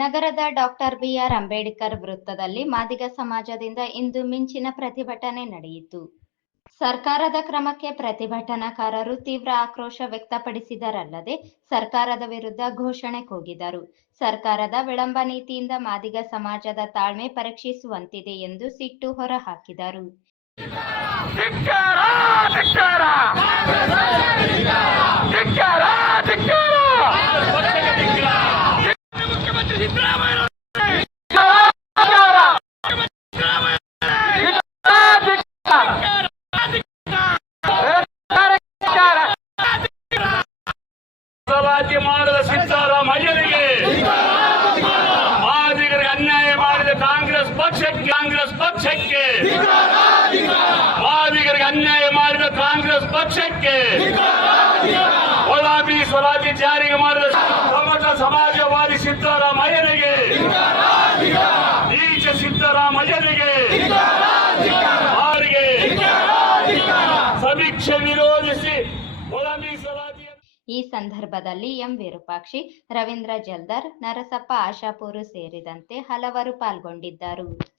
ನಗರದ doctor B R Ambedkar ವೃತ್ತದಲ್ಲಿ ಮಾದಿಗ ಸಮಾಜದಿಂದ ಇಂದು ಮಿಂಚಿನ ಪ್ರತಿಭಟನೆ ನಡೆಯಿತು. ಸರ್ಕಾರದ ಕ್ರಮಕ್ಕೆ ಪ್ರತಿಭಟನಾಕಾರರು ತೀವ್ರ ಆಕ್ರೋಶ ವ್ಯಕ್ತಪಡಿಸಿದರಲ್ಲದೆ ಸರ್ಕಾರದ ವಿರುದ್ಧ ಘೋಷಣೆ ಕೂಗಿದರು. ಸರ್ಕಾರದ ವಿಳಂಬ ನೀತಿಯಿಂದ ಮಾದಿಗ ಸಮಾಜದ ತಾಳ್ಮೆ ಪರೀಕ್ಷಿಸುವಂತಿದೆ ಎಂದು ಸಿಟ್ಟು ಹೊರಹಾಕಿದರು. ಮಾಡದ ಸಿದ್ದರಾಮಯ್ಯನಿಗೆ ಮಾದಿಗರಿಗೆ ಅನ್ಯಾಯ ಮಾಡಿದ ಕಾಂಗ್ರೆಸ್ ಪಕ್ಷಕ್ಕೆ ಕಾಂಗ್ರೆಸ್ ಪಕ್ಷಕ್ಕೆ. ಮಾದಿಗರಿಗೆ ಅನ್ಯಾಯ ಮಾಡಿದ ಕಾಂಗ್ರೆಸ್ ಪಕ್ಷಕ್ಕೆ. ಒಳ ಮೀಸಲಾತಿ ಜಾರಿಗೆ ಮಾಡಿದ ಸಮಾಜ ಸಿದ್ದರಾಮಯ್ಯನಿಗೆ ನೀಚ ಸಿದ್ದರಾಮಯ್ಯನಿಗೆ ಅವರಿಗೆ ಸಮೀಕ್ಷೆ ವಿರೋಧಿಸಿ ಈ ಸಂದರ್ಭದಲ್ಲಿ ಎಂ ವಿರೂಪಾಕ್ಷಿ, ರವೀಂದ್ರ ಜಲ್ದರ್, ನರಸಪ್ಪ ಆಶಾಪೂರು ಸೇರಿದಂತೆ ಹಲವರು ಪಾಲ್ಗೊಂಡಿದ್ದರು.